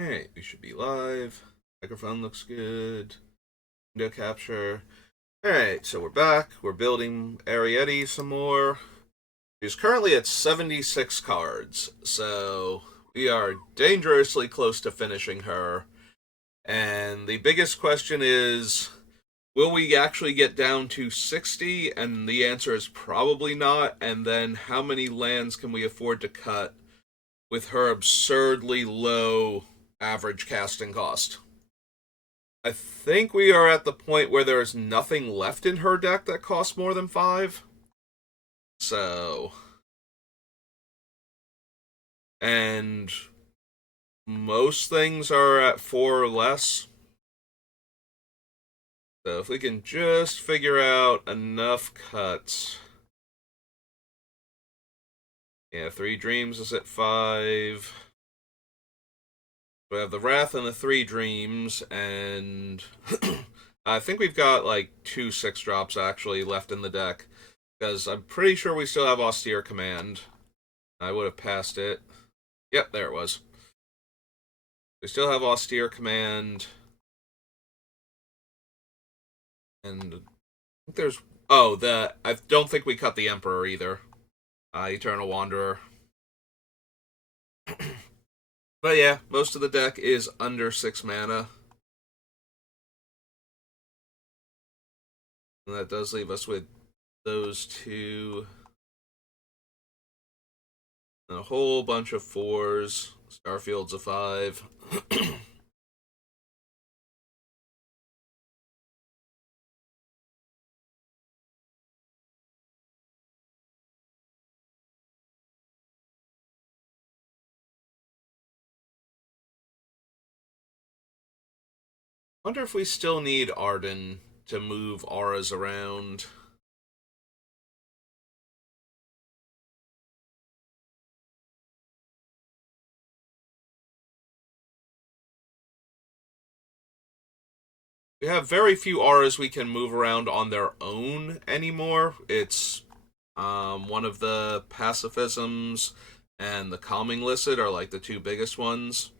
Alright, we should be live. Microphone looks good. Window capture. Alright, so we're back. We're building Eriette some more. She's currently at 76 cards, so we are dangerously close to finishing her. And the biggest question is, will we actually get down to 60? And the answer is probably not. And then how many lands can we afford to cut with her absurdly low average casting cost? I think we are at the point where there's nothing left in her deck that costs more than 5. So. And most things are at 4 or less. So if we can just figure out enough cuts. Yeah, 3 Dreams is at 5. We have the Wrath and the 3 Dreams, and I think we've got like 2 6-drops actually left in the deck. Because I'm pretty sure we still have Austere Command. I would have passed it. Yep, there it was. We still have Austere Command. And I think there's... Oh, I don't think we cut the Emperor either. Eternal Wanderer. But yeah, most of the deck is under 6 mana. And that does leave us with those 2. And a whole bunch of 4s. Starfield's a 5. Wonder if we still need Arden to move auras around. We have very few auras we can move around on their own anymore. It's one of the pacifisms and the calming licit are like the 2 biggest ones.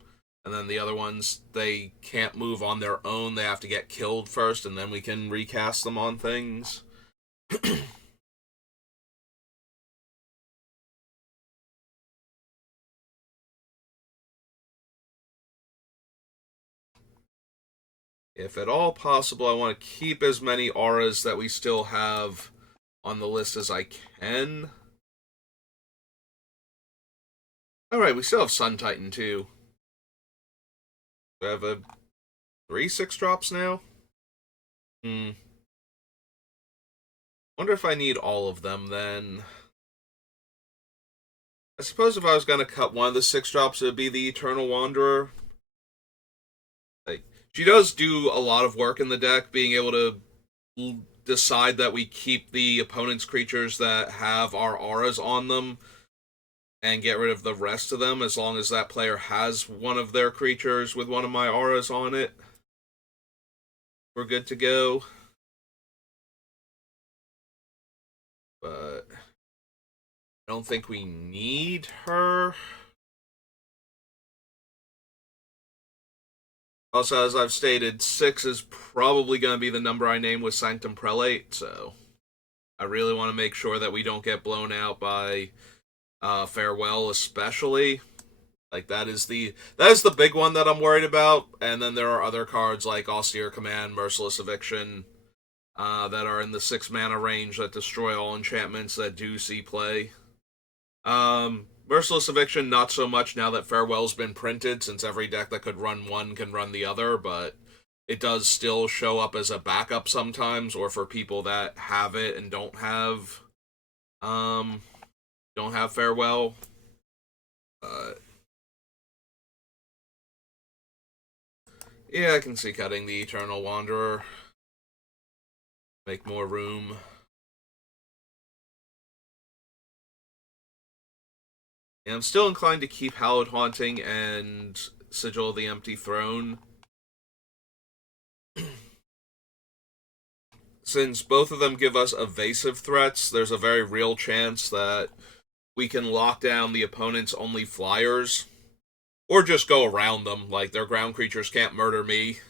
And then the other ones, they can't move on their own. They have to get killed first, and then we can recast them on things. If at all possible, I want to keep as many auras that we still have on the list as I can. Alright, we still have Sun Titan, too. We have a 3 6-drops now? Wonder if I need all of them, then. I suppose if I was going to cut one of the 6-drops, it would be the Eternal Wanderer. Like, she does do a lot of work in the deck, being able to decide that we keep the opponent's creatures that have our auras on them and get rid of the rest of them as long as that player has one of their creatures with one of my auras on it. We're good to go. But I don't think we need her. Also, as I've stated, 6 is probably going to be the number I name with Sanctum Prelate, so I really want to make sure that we don't get blown out by Farewell, especially. Like, that is the big one that I'm worried about, and then there are other cards like Austere Command, Merciless Eviction, that are in the 6 mana range that destroy all enchantments that do see play. Merciless Eviction, not so much now that Farewell's been printed, since every deck that could run one can run the other, but it does still show up as a backup sometimes, or for people that have it and don't have Farewell. Yeah, I can see cutting the Eternal Wanderer. Make more room. And I'm still inclined to keep Hallowed Haunting and Sigil of the Empty Throne. Since both of them give us evasive threats, there's a very real chance that we can lock down the opponent's only flyers, or just go around them. Like, their ground creatures can't murder me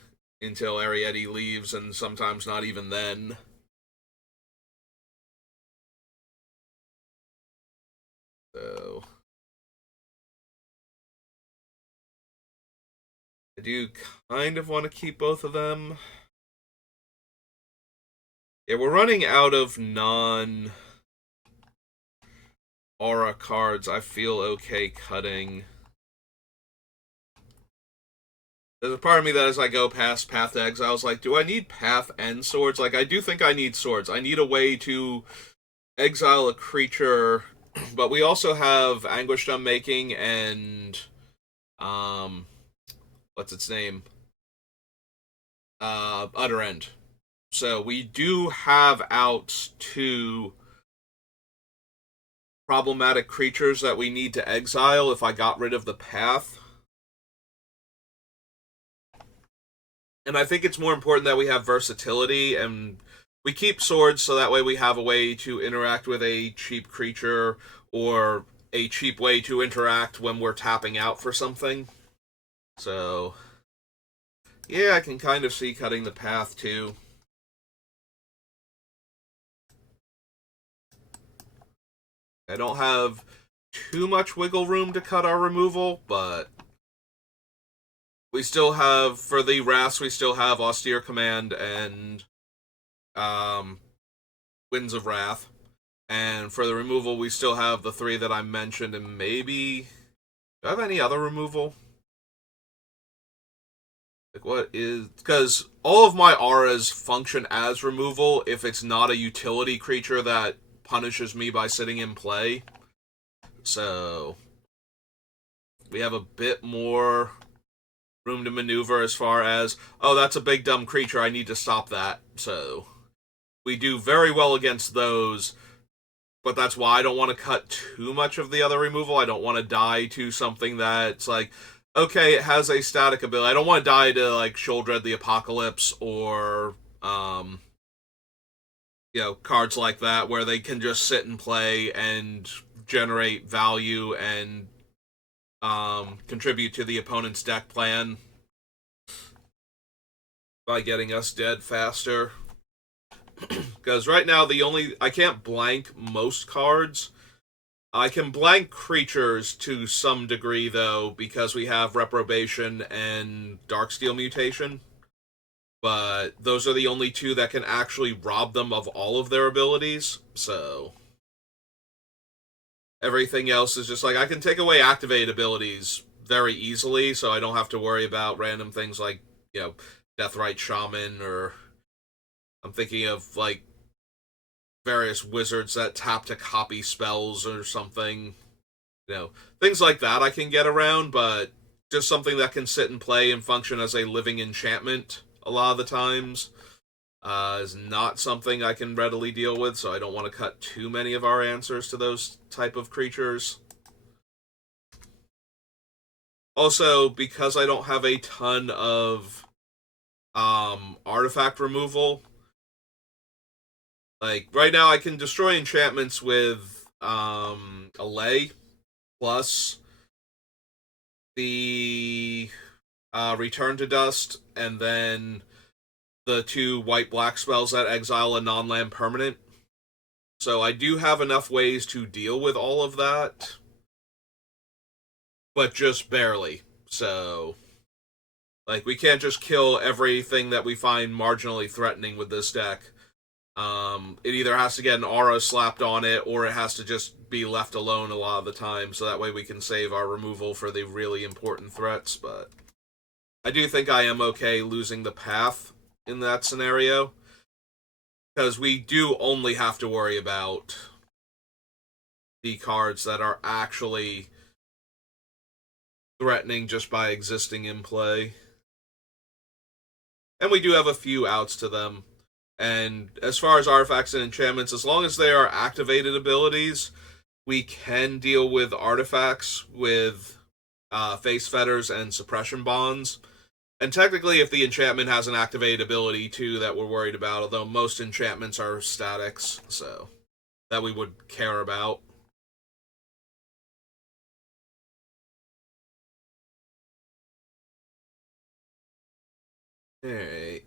until Eriette leaves, and sometimes not even then. So I do kind of want to keep both of them. Yeah, we're running out of non-aura cards. I feel okay cutting. There's a part of me that as I go past Path to Exile is like, do I need Path and Swords? Like, I do think I need Swords. I need a way to exile a creature, but we also have Anguished Unmaking and, what's its name? Utter End. So we do have outs to problematic creatures that we need to exile if I got rid of the Path. And I think it's more important that we have versatility, and we keep swords so that way we have a way to interact with a cheap creature or a cheap way to interact when we're tapping out for something. So, yeah, I can kind of see cutting the Path too. I don't have too much wiggle room to cut our removal, but we still have, for the Wraths, we still have Austere Command and Winds of Wrath. And for the removal, we still have the 3 that I mentioned, and maybe... Do I have any other removal? Like, what is... Because all of my auras function as removal if it's not a utility creature that punishes me by sitting in play. So... we have a bit more room to maneuver as far as, oh, that's a big dumb creature, I need to stop that. So... we do very well against those, but that's why I don't want to cut too much of the other removal. I don't want to die to something that's like, okay, it has a static ability. I don't want to die to, like, Sheoldred the Apocalypse or, cards like that where they can just sit and play and generate value and contribute to the opponent's deck plan by getting us dead faster. Because right now, I can't blank most cards. I can blank creatures to some degree, though, because we have Reprobation and Darksteel Mutation. But those are the only 2 that can actually rob them of all of their abilities, so... everything else is just like, I can take away activate abilities very easily, so I don't have to worry about random things like, Deathrite Shaman, or... I'm thinking of, like, various wizards that tap to copy spells or something. Things like that I can get around, but just something that can sit and play and function as a living enchantment a lot of the times is not something I can readily deal with, so I don't want to cut too many of our answers to those type of creatures. Also, because I don't have a ton of artifact removal, like, right now I can destroy enchantments with Allay, plus the Return to Dust, and then the 2 white-black spells that exile a non-land permanent. So I do have enough ways to deal with all of that, but just barely. So, like, we can't just kill everything that we find marginally threatening with this deck. It either has to get an aura slapped on it, or it has to just be left alone a lot of the time, so that way we can save our removal for the really important threats, but I do think I am okay losing the Path in that scenario, because we do only have to worry about the cards that are actually threatening just by existing in play. And we do have a few outs to them. And as far as artifacts and enchantments, as long as they are activated abilities, we can deal with artifacts with face fetters and suppression bonds. And technically, if the enchantment has an activated ability too that we're worried about, although most enchantments are statics, so that we would care about. Alright.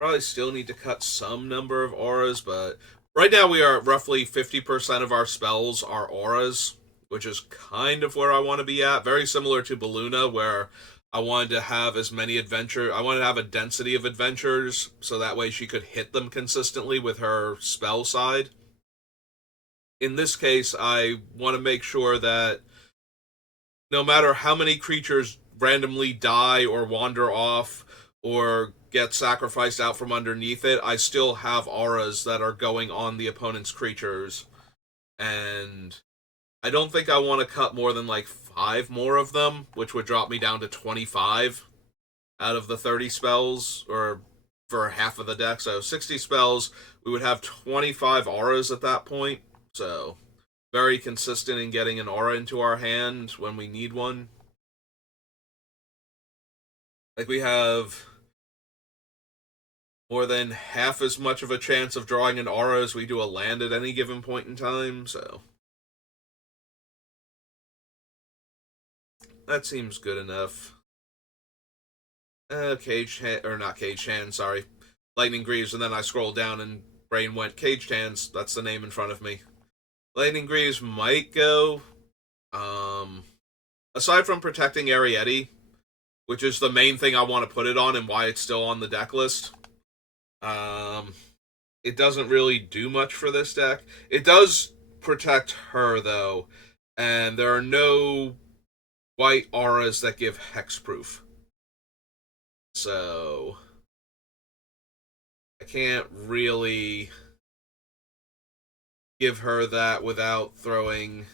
Probably still need to cut some number of auras, but right now we are at roughly 50% of our spells are auras, which is kind of where I want to be at. Very similar to Balluna, where I wanted to have as many I wanted to have a density of adventures, so that way she could hit them consistently with her spell side. In this case, I want to make sure that no matter how many creatures randomly die or wander off or get sacrificed out from underneath it, I still have auras that are going on the opponent's creatures. And I don't think I want to cut more than like 5 more of them, which would drop me down to 25 out of the 30 spells, or for half of the deck. So 60 spells, we would have 25 auras at that point. So very consistent in getting an aura into our hand when we need one. Like, we have more than half as much of a chance of drawing an aura as we do a land at any given point in time, so that seems good enough. Not Caged Hand, sorry. Lightning Greaves, and then I scrolled down and brain went Caged Hands. That's the name in front of me. Lightning Greaves might go. Aside from protecting Eriette, which is the main thing I want to put it on and why it's still on the deck list, it doesn't really do much for this deck. It does protect her, though, and there are no white auras that give hexproof. So I can't really give her that without throwing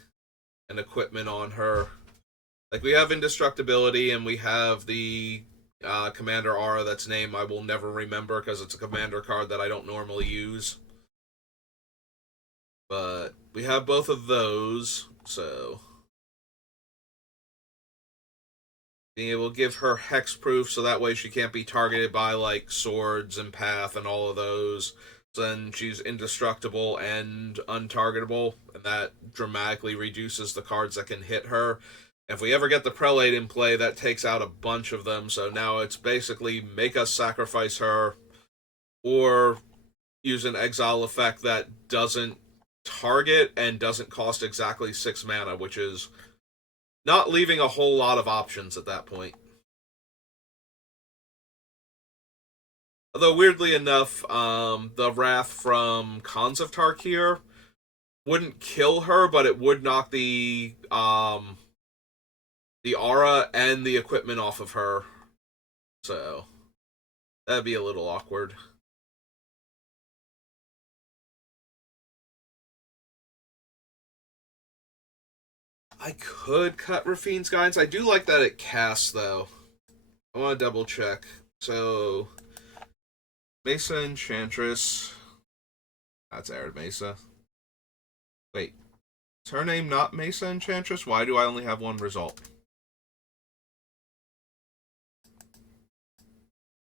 an equipment on her. Like, we have indestructibility, and we have the commander aura that's name I will never remember because it's a commander card that I don't normally use. But we have both of those, so being able to give her hexproof so that way she can't be targeted by like swords and path and all of those. So then she's indestructible and untargetable, and that dramatically reduces the cards that can hit her. If we ever get the prelate in play, that takes out a bunch of them. So now it's basically make us sacrifice her, or use an exile effect that doesn't target and doesn't cost exactly 6 mana, which is not leaving a whole lot of options at that point. Although, weirdly enough, the Wrath from Khans of Tarkir wouldn't kill her, but it would knock the aura and the equipment off of her. So that'd be a little awkward. I could cut Rafine's Guidance. I do like that it casts, though. I want to double check. So, Mesa Enchantress. That's Arid Mesa. Wait. Is her name not Mesa Enchantress? Why do I only have one result?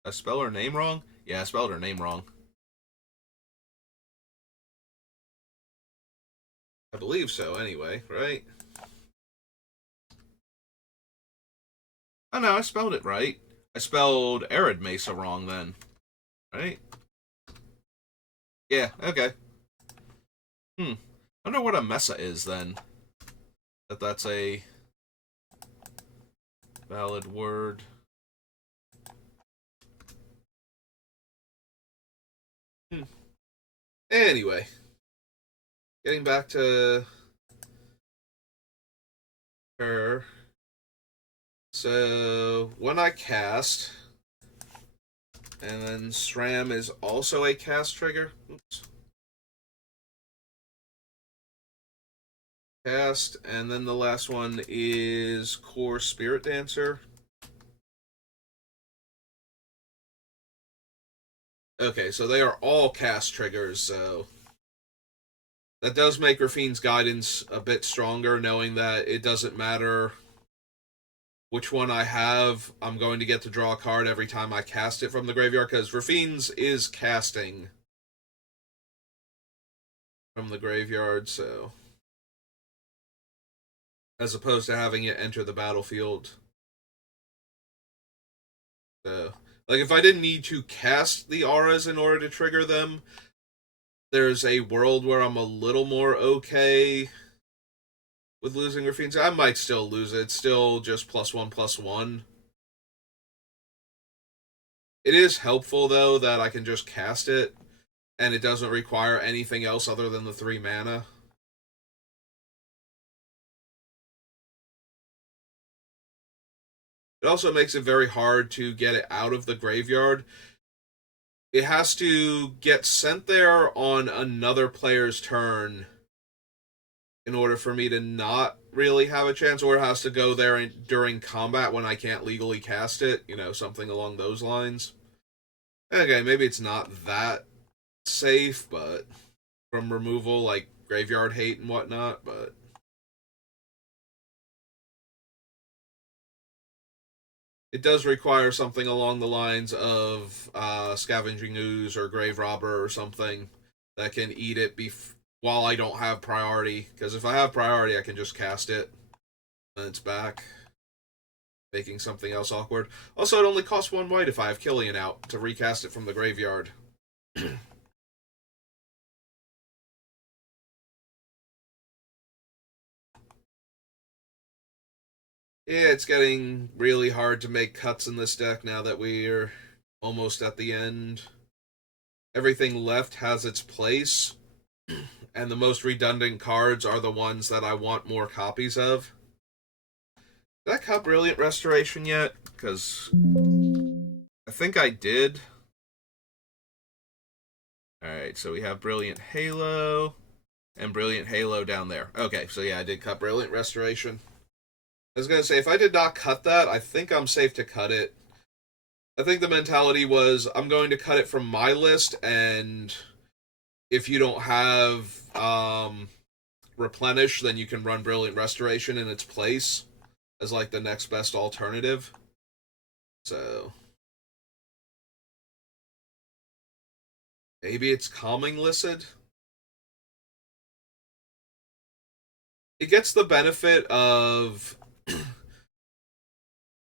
I spell her name wrong? Yeah, I spelled her name wrong. I believe so, anyway, right? Oh no, I spelled it right. I spelled Arid Mesa wrong then. Right? Yeah, okay. I wonder what a Mesa is then. That's a valid word. Anyway. Getting back to her. So, when I cast, and then SRAM is also a cast trigger. Oops. Cast, and then the last one is Core Spirit Dancer. Okay, so they are all cast triggers, so that does make Rafine's Guidance a bit stronger, knowing that it doesn't matter which one I have, I'm going to get to draw a card every time I cast it from the graveyard, because Rafine's is casting from the graveyard, so as opposed to having it enter the battlefield. So, like, if I didn't need to cast the auras in order to trigger them, there's a world where I'm a little more okay with losing Raffine's. I might still lose it. It's still just +1/+1. It is helpful, though, that I can just cast it, and it doesn't require anything else other than the 3 mana. It also makes it very hard to get it out of the graveyard. It has to get sent there on another player's turn in order for me to not really have a chance, or it has to go there during combat when I can't legally cast it, something along those lines. Okay, maybe it's not that safe, but from removal, like graveyard hate and whatnot, but it does require something along the lines of Scavenging Ooze or Grave Robber or something that can eat it while I don't have priority. Because if I have priority, I can just cast it, and it's back, making something else awkward. Also, it only costs 1 white if I have Killian out to recast it from the graveyard. Yeah, it's getting really hard to make cuts in this deck now that we're almost at the end. Everything left has its place, and the most redundant cards are the ones that I want more copies of. Did I cut Brilliant Restoration yet? Because I think I did. Alright, so we have Brilliant Halo and Brilliant Halo down there. Okay, so yeah, I did cut Brilliant Restoration. I was going to say, if I did not cut that, I think I'm safe to cut it. I think the mentality was, I'm going to cut it from my list, and if you don't have Replenish, then you can run Brilliant Restoration in its place as like the next best alternative. So maybe it's Calming Listed. It gets the benefit of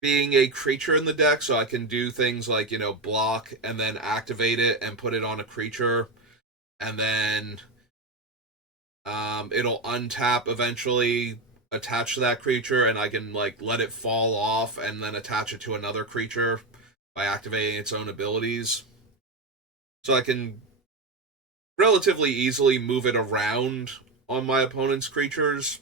being a creature in the deck, so I can do things like, block and then activate it and put it on a creature, and then it'll untap eventually, attach to that creature, and I can like let it fall off and then attach it to another creature by activating its own abilities. So I can relatively easily move it around on my opponent's creatures.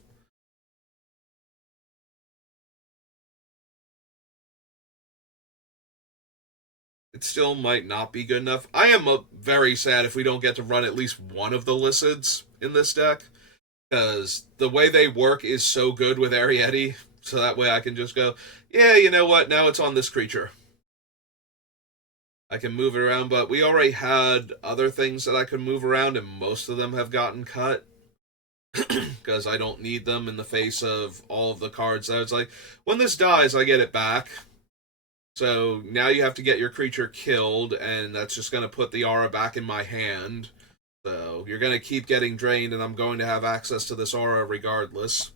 It still might not be good enough. I am very sad if we don't get to run at least one of the Lycids in this deck, because the way they work is so good with Eriette, so that way I can just go, yeah, you know what, now it's on this creature. I can move it around, but we already had other things that I could move around, and most of them have gotten cut. Because I don't need them in the face of all of the cards. So it's like, when this dies, I get it back. So now you have to get your creature killed, and that's just going to put the aura back in my hand. So you're going to keep getting drained, and I'm going to have access to this aura regardless.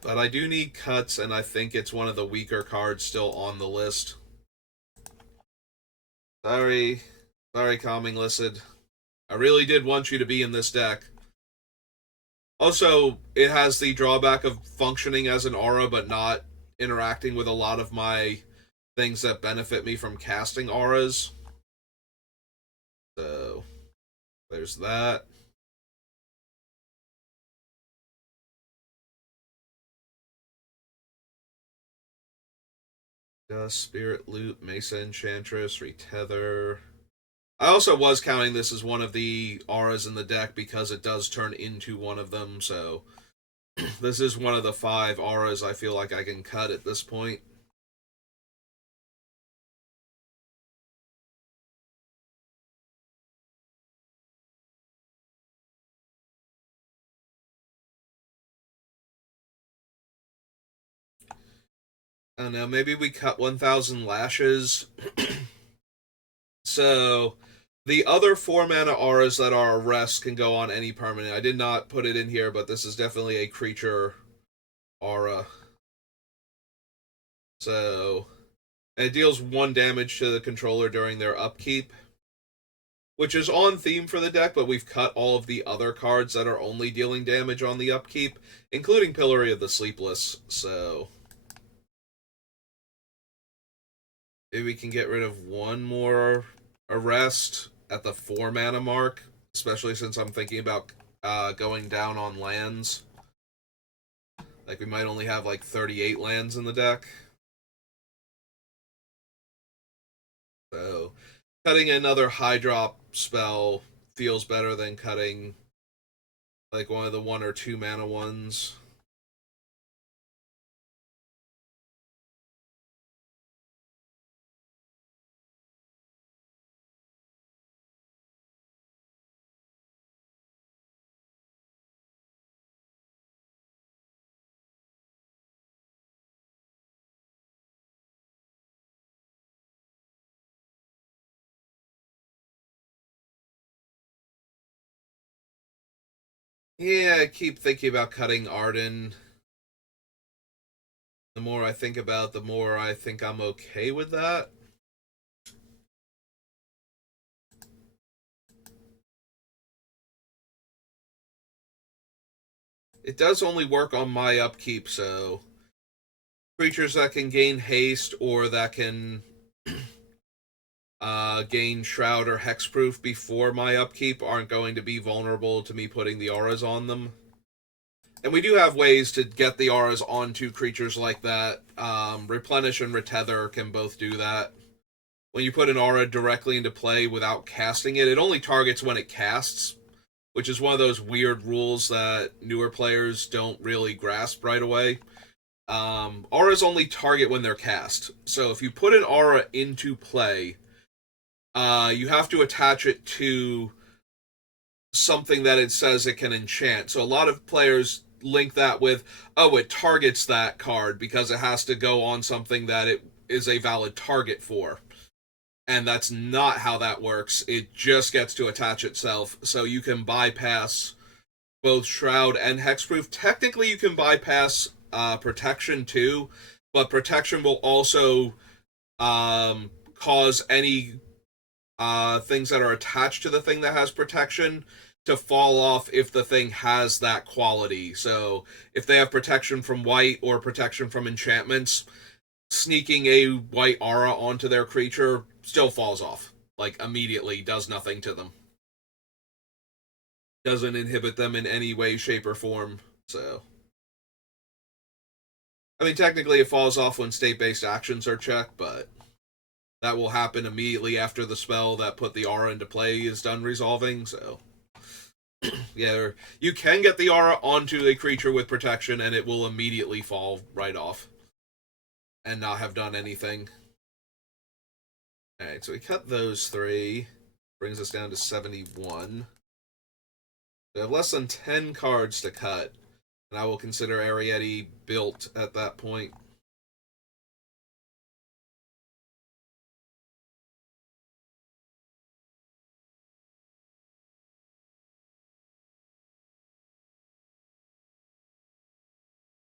But I do need cuts, and I think it's one of the weaker cards still on the list. Sorry. Sorry, Calming Listed. I really did want you to be in this deck. Also, it has the drawback of functioning as an aura, but not interacting with a lot of my things that benefit me from casting auras. So, there's that. Dust, Spirit Loop, Mesa Enchantress, Retether. I also was counting this as one of the auras in the deck because it does turn into one of them, so this is one of the 5 auras I feel like I can cut at this point. I don't know, maybe we cut 1,000 lashes. So, The other 4 mana auras that are arrest can go on any permanent. I did not put it in here, but this is definitely a creature aura. So, and it deals 1 damage to the controller during their upkeep, which is on theme for the deck, but we've cut all of the other cards that are only dealing damage on the upkeep, including Pillory of the Sleepless, so maybe we can get rid of 1 more arrest at the 4 mana mark, especially since I'm thinking about going down on lands. Like, we might only have like 38 lands in the deck. So, cutting another high drop spell feels better than cutting like one of the 1 or 2 mana ones. Yeah, I keep thinking about cutting Arden. The more I think about it, the more I think I'm okay with that. It does only work on my upkeep, so creatures that can gain haste or that can gain Shroud or Hexproof before my upkeep aren't going to be vulnerable to me putting the auras on them. And we do have ways to get the auras onto creatures like that. Replenish and Retether can both do that. When you put an aura directly into play without casting it, it only targets when it casts, which is one of those weird rules that newer players don't really grasp right away. Auras only target when they're cast. So if you put an aura into play, you have to attach it to something that it says it can enchant. So a lot of players link that with, oh, it targets that card because it has to go on something that it is a valid target for. And that's not how that works. It just gets to attach itself. So you can bypass both Shroud and Hexproof. Technically, you can bypass Protection too, but Protection will also cause any things that are attached to the thing that has Protection to fall off if the thing has that quality. So if they have Protection from white or Protection from enchantments, sneaking a white aura onto their creature still falls off. Like, immediately does nothing to them. Doesn't inhibit them in any way, shape, or form. So, I mean, technically it falls off when state-based actions are checked, but that will happen immediately after the spell that put the aura into play is done resolving, so yeah, you can get the aura onto a creature with protection and it will immediately fall right off and not have done anything. Alright, so we cut those 3. Brings us down to 71. We have less than 10 cards to cut, and I will consider Eriette built at that point.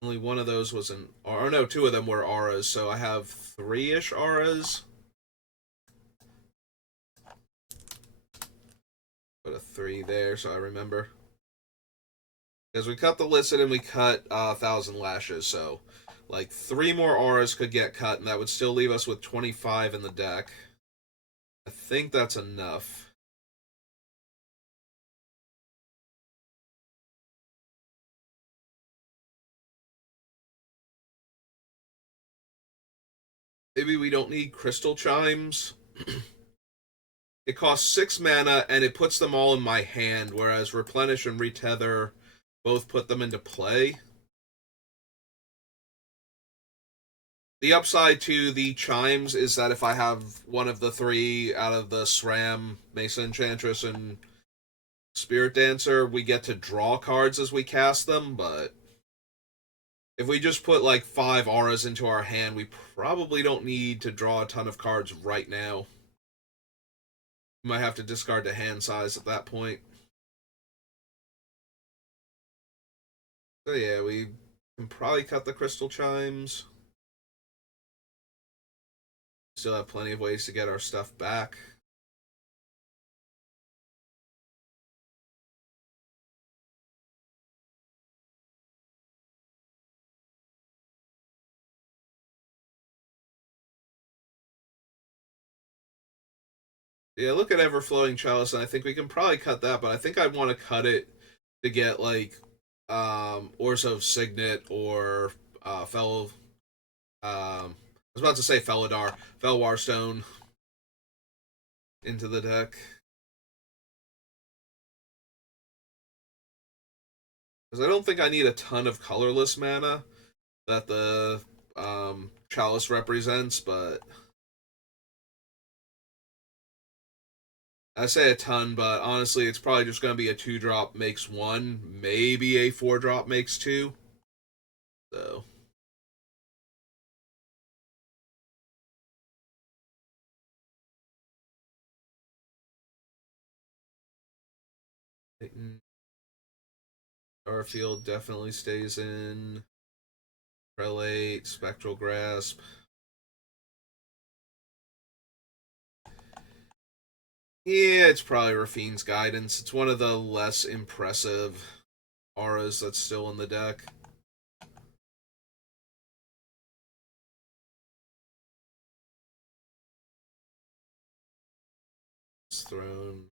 Only one of those was an... Or no, 2 of them were auras, so I have 3-ish auras. Put a 3 there so I remember. Because we cut the Licit and we cut 1,000 Lashes, so like 3 more auras could get cut, and that would still leave us with 25 in the deck. I think that's enough. Maybe we don't need Crystal Chimes. It costs 6 mana, and it puts them all in my hand, whereas Replenish and Retether both put them into play. The upside to the Chimes is that if I have one of the 3 out of the SRAM, Mesa Enchantress, and Spirit Dancer, we get to draw cards as we cast them, but if we just put like 5 auras into our hand, we probably don't need to draw a ton of cards right now. You might have to discard the hand size at that point. So yeah, we can probably cut the crystal chimes. Still have plenty of ways to get our stuff back. Yeah, look at Everflowing Chalice, and I think we can probably cut that, but I think I'd want to cut it to get, like, Orzhov Signet or Fel. I was about to say Felidar, Felwar Stone into the deck. Because I don't think I need a ton of colorless mana that the Chalice represents, but I say a ton, but honestly, it's probably just going to be a 2-drop makes 1, maybe a 4-drop makes 2. So. Starfield definitely stays in. Prelate, Spectral Grasp. Yeah, it's probably Rafine's Guidance. It's one of the less impressive auras that's still in the deck. Throne.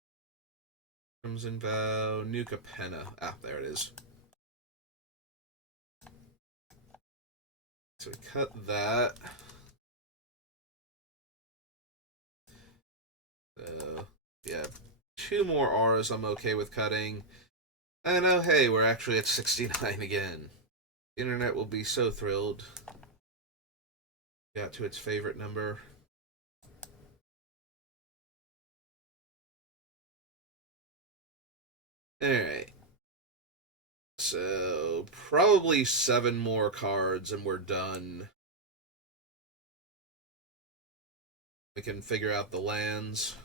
Crimson Vow. Nuka Penna. Ah, there it is. So we cut that. Yeah, 2 more auras I'm okay with cutting. And oh, hey, we're actually at 69 again. The internet will be so thrilled. Got to its favorite number. Alright. So, probably 7 more cards and we're done. We can figure out the lands.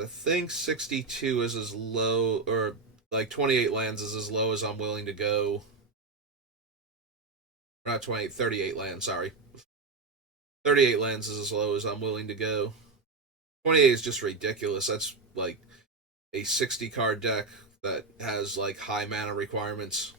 I think 62 is as low, or like 28 lands is as low as I'm willing to go. Not 28, 38 lands, sorry. 38 lands is as low as I'm willing to go. 28 is just ridiculous. That's like a 60 card deck that has like high mana requirements.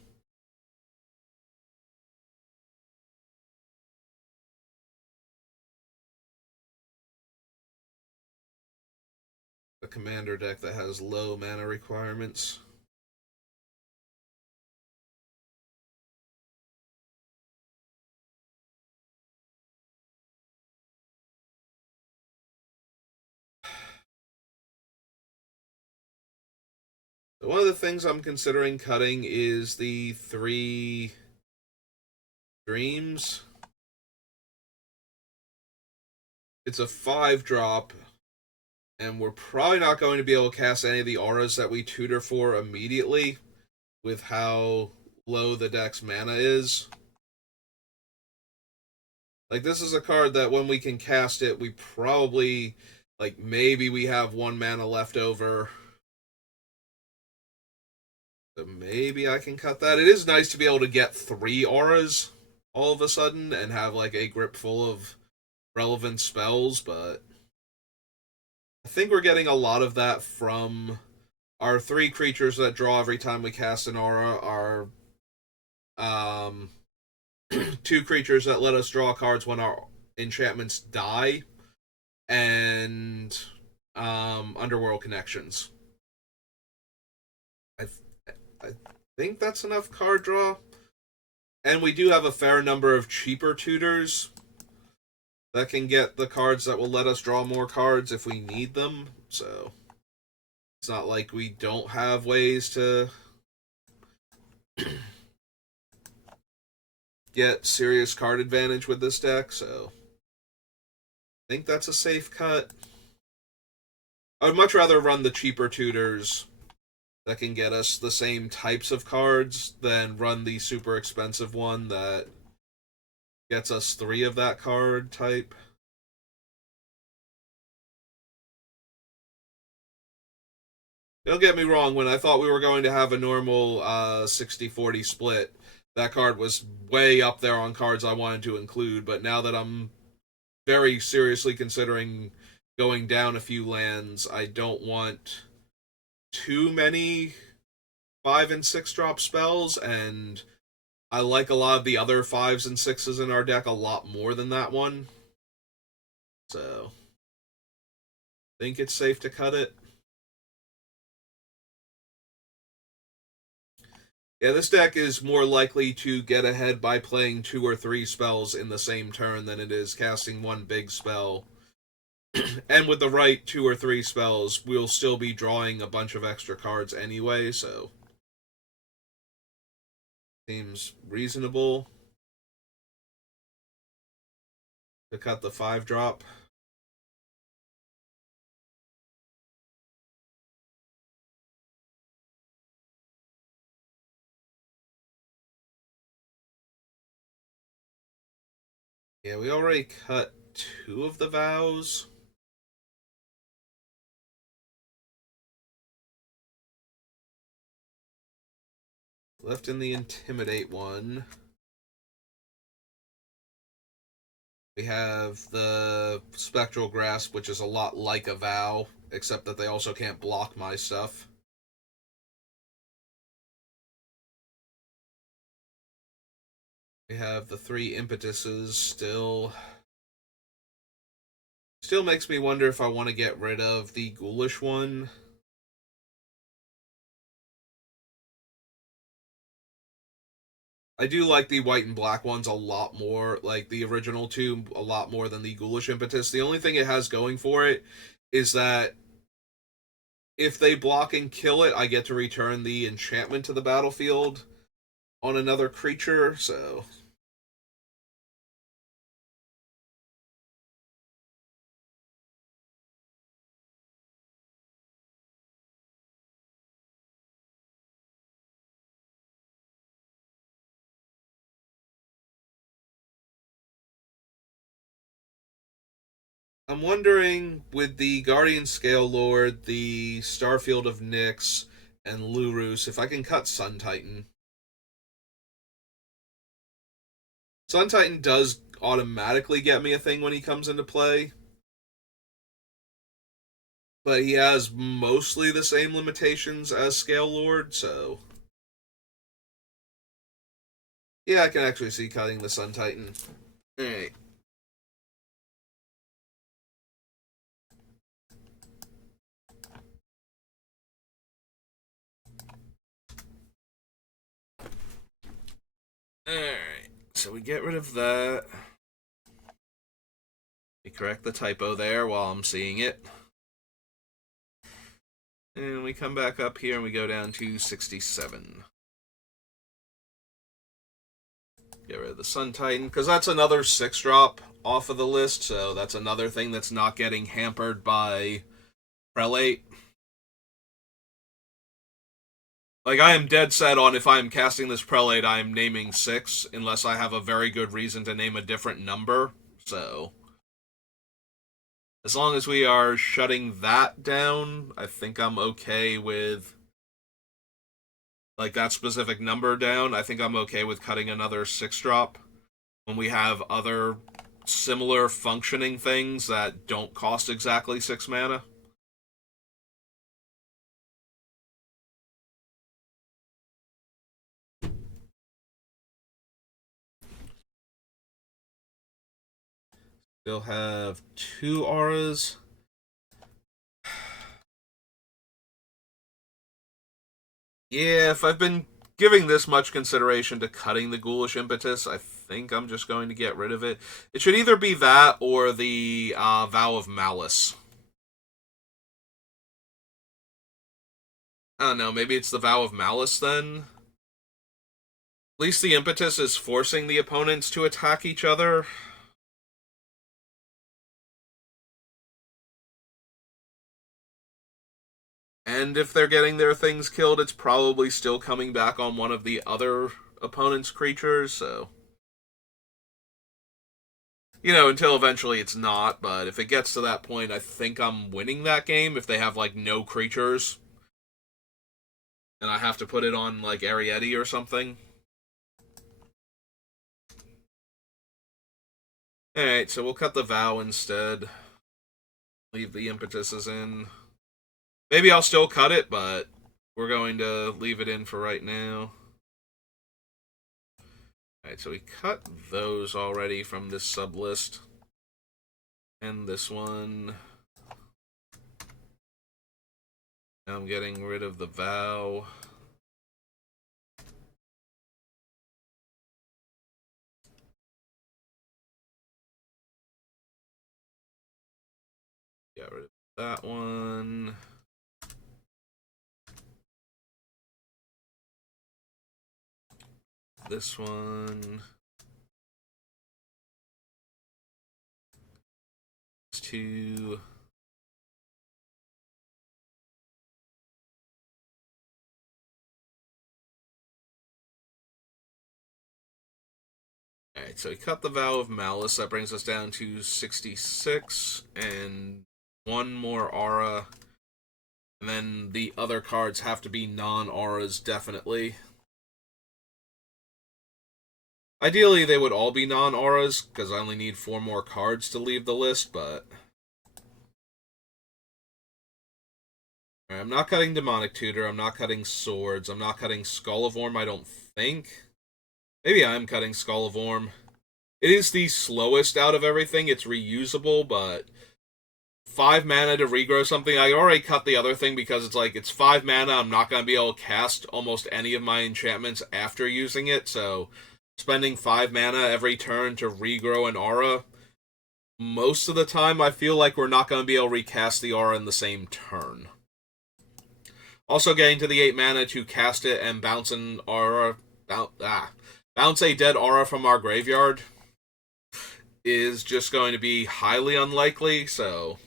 A commander deck that has low mana requirements. One of the things I'm considering cutting is the 3 Dreams. It's a 5-drop, and we're probably not going to be able to cast any of the auras that we tutor for immediately with how low the deck's mana is. Like, this is a card that when we can cast it, we probably, like, maybe we have 1 mana left over. So maybe I can cut that. It is nice to be able to get 3 auras all of a sudden and have, like, a grip full of relevant spells, but I think we're getting a lot of that from our 3 creatures that draw every time we cast an aura, our 2 creatures that let us draw cards when our enchantments die, and Underworld Connections. I think that's enough card draw. And we do have a fair number of cheaper tutors that can get the cards that will let us draw more cards if we need them. So it's not like we don't have ways to get serious card advantage with this deck. So I think that's a safe cut. I would much rather run the cheaper tutors that can get us the same types of cards than run the super expensive one that gets us 3 of that card type. Don't get me wrong, when I thought we were going to have a normal 60-40 split, that card was way up there on cards I wanted to include, but now that I'm very seriously considering going down a few lands, I don't want too many 5 and 6 drop spells, and I like a lot of the other 5s and 6s in our deck a lot more than that one. So, think it's safe to cut it. Yeah, this deck is more likely to get ahead by playing 2 or 3 spells in the same turn than it is casting one big spell. And with the right 2 or 3 spells, we'll still be drawing a bunch of extra cards anyway, so seems reasonable to cut the 5 drop. Yeah, we already cut 2 of the vows. Left in the Intimidate one. We have the Spectral Grasp, which is a lot like a vow, except that they also can't block my stuff. We have the 3 Impetuses still. Still makes me wonder if I want to get rid of the Ghoulish one. I do like the white and black ones a lot more, like the original 2, a lot more than the Ghoulish Impetus. The only thing it has going for it is that if they block and kill it, I get to return the enchantment to the battlefield on another creature, so I'm wondering, with the Guardian Scale Lord, the Starfield of Nyx, and Lurus, if I can cut Sun Titan. Sun Titan does automatically get me a thing when he comes into play, but he has mostly the same limitations as Scale Lord, so yeah, I can actually see cutting the Sun Titan. Alright. Alright, so we get rid of that. We correct the typo there while I'm seeing it. And we come back up here and we go down to 67. Get rid of the Sun Titan, because that's another 6 drop off of the list, so that's another thing that's not getting hampered by Prelate. Like, I am dead set on if I'm casting this Prelate, I am naming 6, unless I have a very good reason to name a different number, so as long as we are shutting that down, I think I'm okay with, like, that specific number down. I think I'm okay with cutting another 6 drop when we have other similar functioning things that don't cost exactly 6 mana. Still have 2 auras. Yeah, if I've been giving this much consideration to cutting the Ghoulish Impetus, I think I'm just going to get rid of it. It should either be that or the Vow of Malice. I don't know, maybe it's the Vow of Malice then? At least the Impetus is forcing the opponents to attack each other. And if they're getting their things killed, it's probably still coming back on one of the other opponent's creatures, so until eventually it's not, but if it gets to that point, I think I'm winning that game if they have, like, no creatures. and I have to put it on, like, Eriette or something. Alright, so we'll cut the vow instead. Leave the impetuses in. Maybe I'll still cut it, but we're going to leave it in for right now. Alright, so we cut those already from this sub-list. And this one. Now I'm getting rid of the vow. Get rid of that one. This one. These two. Alright, so we cut the Vow of Malice. That brings us down to 66. And one more aura. And then the other cards have to be non-auras, definitely. Ideally, they would all be non-auras, because I only need 4 more cards to leave the list, but... I'm not cutting Demonic Tutor, I'm not cutting Swords, I'm not cutting Skull of Orm, I don't think. Maybe I'm cutting Skull of Orm. It is the slowest out of everything, it's reusable, but... 5 mana to regrow something. I already cut the other thing because it's like, it's 5 mana, I'm not going to be able to cast almost any of my enchantments after using it, so... Spending 5 mana every turn to regrow an aura, most of the time I feel like we're not going to be able to recast the aura in the same turn. Also getting to the 8 mana to cast it and bounce an aura, bounce a dead aura from our graveyard is just going to be highly unlikely, so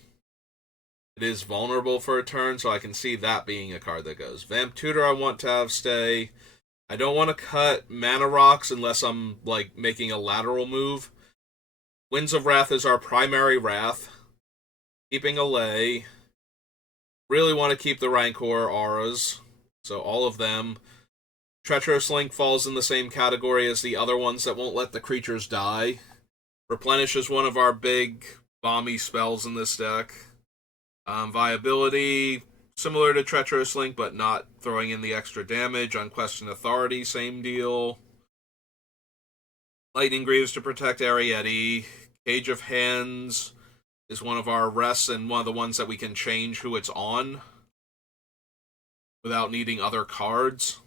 it is vulnerable for a turn, so I can see that being a card that goes. Vamp Tutor I want to have stay. I don't want to cut Mana Rocks unless I'm, like, making a lateral move. Winds of Wrath is our primary Wrath. Keeping Allay. Really want to keep the Rancor auras. So all of them. Treacherous Link falls in the same category as the other ones that won't let the creatures die. Replenish is one of our big bomby spells in this deck. Viability... Similar to Treacherous Link, but not throwing in the extra damage. Unquestioned Authority, same deal. Lightning Greaves to protect Eriette. Cage of Hands is one of our rests and one of the ones that we can change who it's on without needing other cards.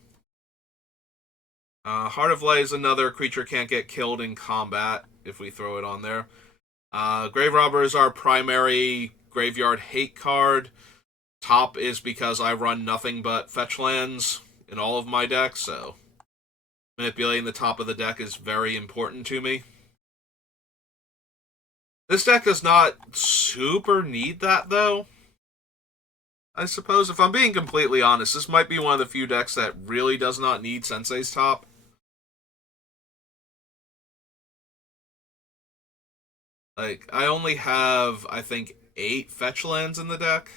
Heart of Light is another creature can't get killed in combat if we throw it on there. Grave Robber is our primary graveyard hate card. Top is because I run nothing but fetch lands in all of my decks, so manipulating the top of the deck is very important to me. This deck does not super need that, though. I suppose, if I'm being completely honest, this might be one of the few decks that really does not need Sensei's Top. Like, I only have, I think, 8 fetch lands in the deck.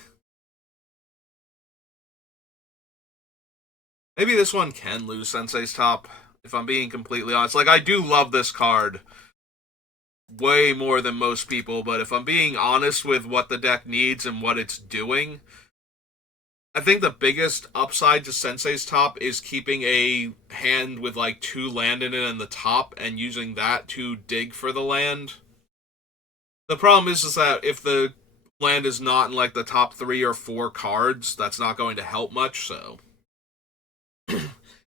Maybe this one can lose Sensei's Top, if I'm being completely honest. Like, I do love this card way more than most people, but if I'm being honest with what the deck needs and what it's doing, I think the biggest upside to Sensei's Top is keeping a hand with, like, 2 land in it in the top and using that to dig for the land. The problem is that if the land is not in, like, the top 3 or 4 cards, that's not going to help much, so...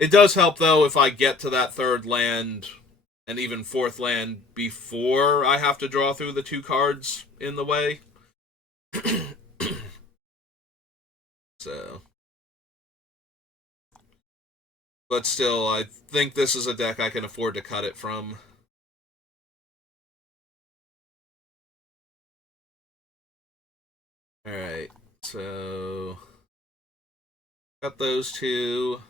It does help, though, if I get to that 3rd land and even 4th land before I have to draw through the 2 cards in the way. So. But still, I think this is a deck I can afford to cut it from. Alright, so... Cut those 2.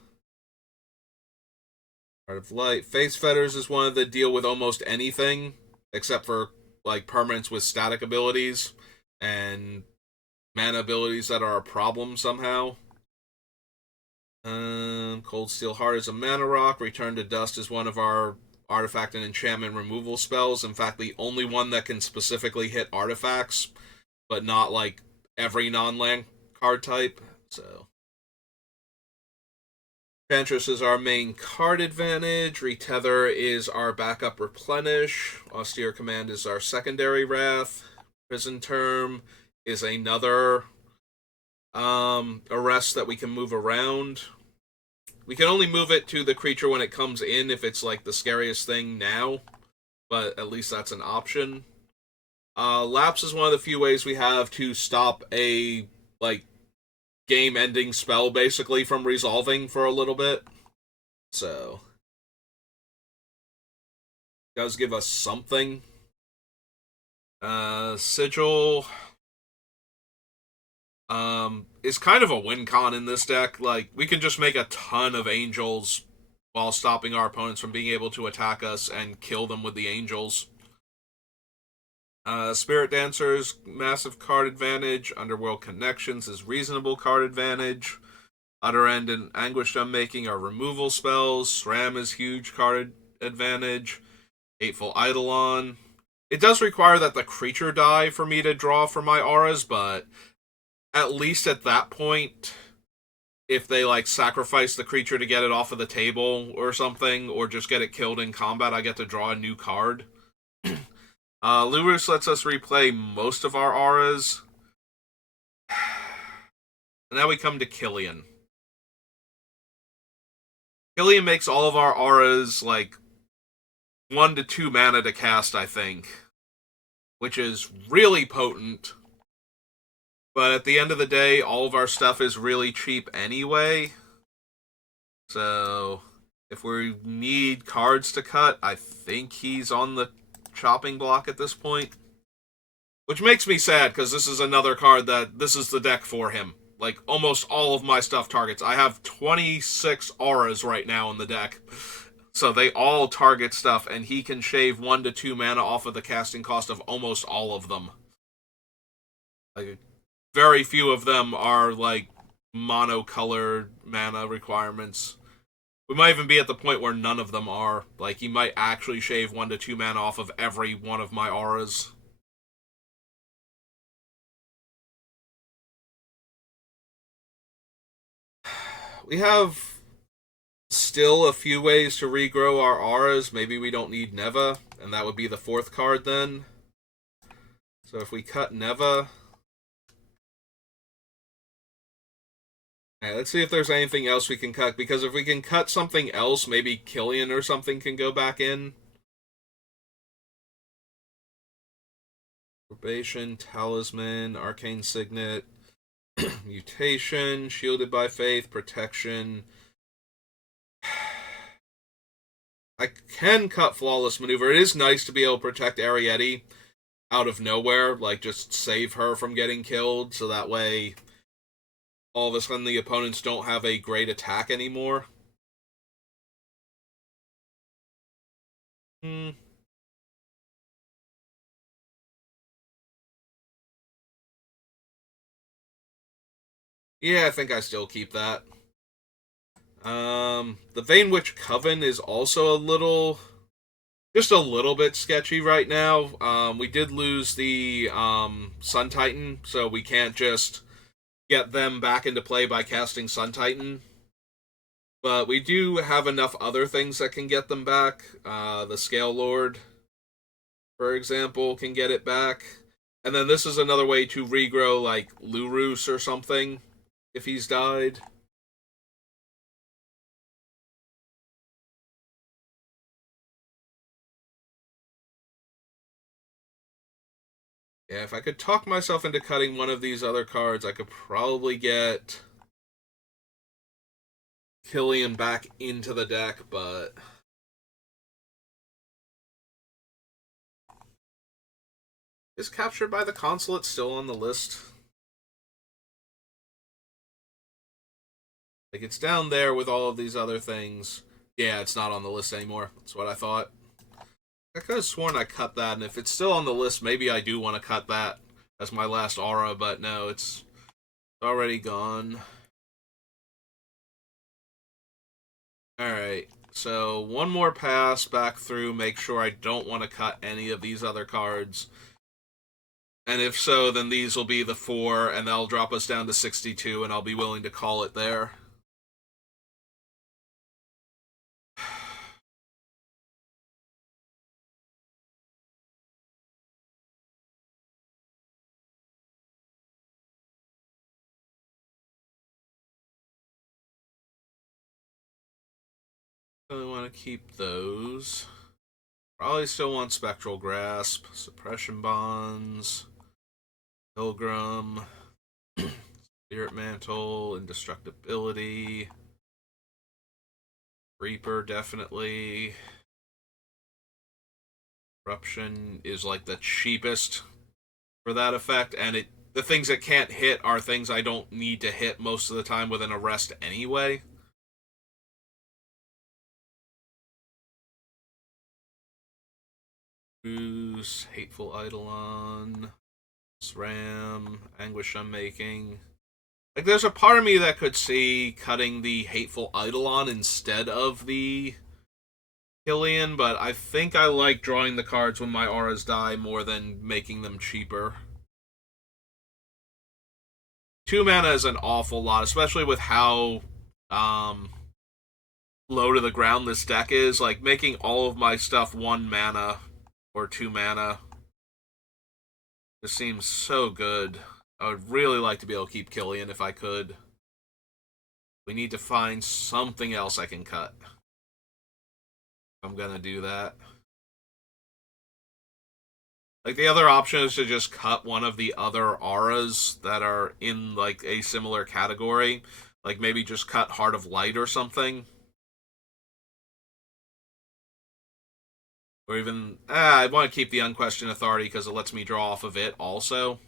Heart of Light. Face Fetters is one that deal with almost anything, except for, like, permanents with static abilities, and mana abilities that are a problem somehow. Cold Steel Heart is a mana rock. Return to Dust is one of our artifact and enchantment removal spells. In fact, the only one that can specifically hit artifacts, but not like every non-land card type. So Enchantress is our main card advantage. Retether is our backup replenish. Austere Command is our secondary wrath. Prison Term is another arrest that we can move around. We can only move it to the creature when it comes in if it's like the scariest thing now, but at least that's an option. Lapse is one of the few ways we have to stop a like game-ending spell basically from resolving for a little bit. So it does give us something. Sigil is kind of a win con in this deck. Like, we can just make a ton of angels while stopping our opponents from being able to attack us and kill them with the angels. Spirit Dancers, massive card advantage. Underworld Connections is reasonable card advantage. Utter End and Anguished Unmaking are removal spells. SRAM is huge card advantage. Hateful Eidolon. It does require that the creature die for me to draw for my auras, but at least at that point, if they like sacrifice the creature to get it off of the table or something, or just get it killed in combat, I get to draw a new card. Lurus lets us replay most of our auras. Now we come to Killian. Killian makes all of our auras like 1 to 2 mana to cast, I think, which is really potent. But at the end of the day, all of our stuff is really cheap anyway. So if we need cards to cut, I think he's on the chopping block at this point. Which makes me sad, because this is another card that this is the deck for him. Like, almost all of my stuff targets. I have 26 auras right now in the deck. So they all target stuff, and he can shave 1 to 2 mana off of the casting cost of almost all of them. Like, very few of them are, like, mono-colored mana requirements. We might even be at the point where none of them are. Like, he might actually shave 1 to 2 mana off of every one of my auras. We have still a few ways to regrow our auras. Maybe we don't need Neva, and that would be the 4th card then. So if we cut Neva... Alright, let's see if there's anything else we can cut, because if we can cut something else, maybe Killian or something can go back in. Probation, Talisman, Arcane Signet, Mutation, Shielded by Faith, Protection. I can cut Flawless Maneuver. It is nice to be able to protect Eriette out of nowhere, like just save her from getting killed, so that way all of a sudden the opponents don't have a great attack anymore. Yeah, I think I still keep that. The Vane Witch Coven is also just a little bit sketchy right now. We did lose the Sun Titan, so we can't just get them back into play by casting Sun Titan. But we do have enough other things that can get them back. The Scale Lord, for example, can get it back. And then this is another way to regrow, like, Lurus or something, if he's died. Yeah, if I could talk myself into cutting one of these other cards, I could probably get Killian back into the deck, but... Is Captured by the Consulate still on the list? Like, it's down there with all of these other things. Yeah, it's not on the list anymore. That's what I thought. I could have sworn I cut that, and if it's still on the list, maybe I do want to cut that as my last aura, but no, it's already gone. Alright, so one more pass back through, make sure I don't want to cut any of these other cards. And if so, then these will be the 4, and that'll drop us down to 62, and I'll be willing to call it there. I want to keep those. Probably still want Spectral Grasp, Suppression Bonds, Pilgrim, Spirit Mantle, Indestructibility, Reaper definitely. Corruption is like the cheapest for that effect, and the things that can't hit are things I don't need to hit most of the time with an arrest anyway. Goose, Hateful Eidolon, SRAM, Anguish Unmaking. Like, there's a part of me that could see cutting the Hateful Eidolon instead of the Killian, but I think I like drawing the cards when my auras die more than making them cheaper. 2 mana is an awful lot, especially with how low to the ground this deck is. Like, making all of my stuff 1 mana or 2 mana just seems so good. I would really like to be able to keep Killian if I could. We need to find something else I can cut. I'm gonna do that. Like, the other option is to just cut one of the other auras that are in, like, a similar category. Like, maybe just cut Heart of Light or something. Or even, I want to keep the Unquestioned Authority because it lets me draw off of it also.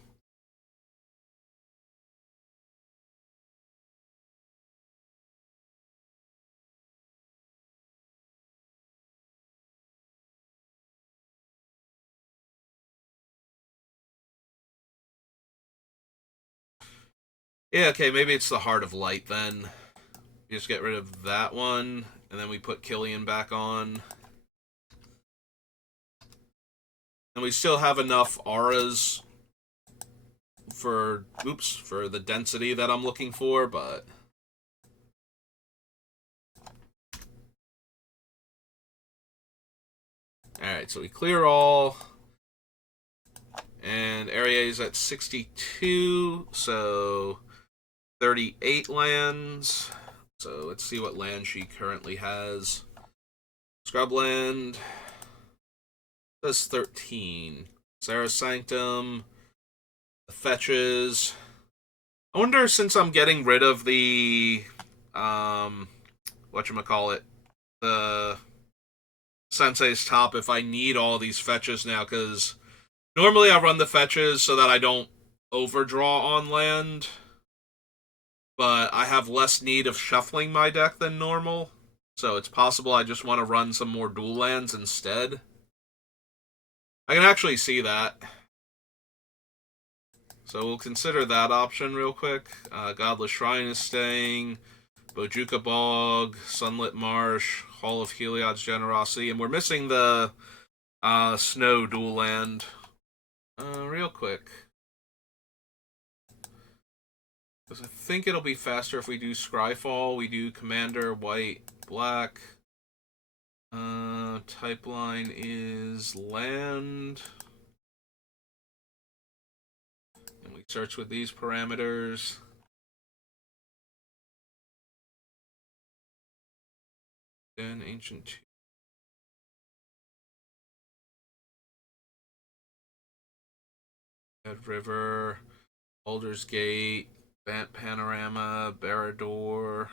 Yeah, okay, maybe it's the Heart of Light then. We just get rid of that one, and then we put Killian back on. And we still have enough auras for the density that I'm looking for, but alright, so we clear all. And area is at 62, so 38 lands. So let's see what land she currently has. Scrubland says 13. Sarah's Sanctum, the fetches. I wonder, since I'm getting rid of the whatchamacallit, the Sensei's Top, if I need all these fetches now, because normally I run the fetches so that I don't overdraw on land, but I have less need of shuffling my deck than normal, so it's possible I just want to run some more dual lands instead. I can actually see that. So we'll consider that option real quick. Godless Shrine is staying. Bojuka Bog, Sunlit Marsh, Hall of Heliod's Generosity, and we're missing the Snow dual land. Real quick. Because I think it'll be faster if we do Scryfall. We do Commander, White, Black. Type line is land. And we search with these parameters. Then Ancient Dead River, Baldur's Gate, Bant Panorama, Barrador.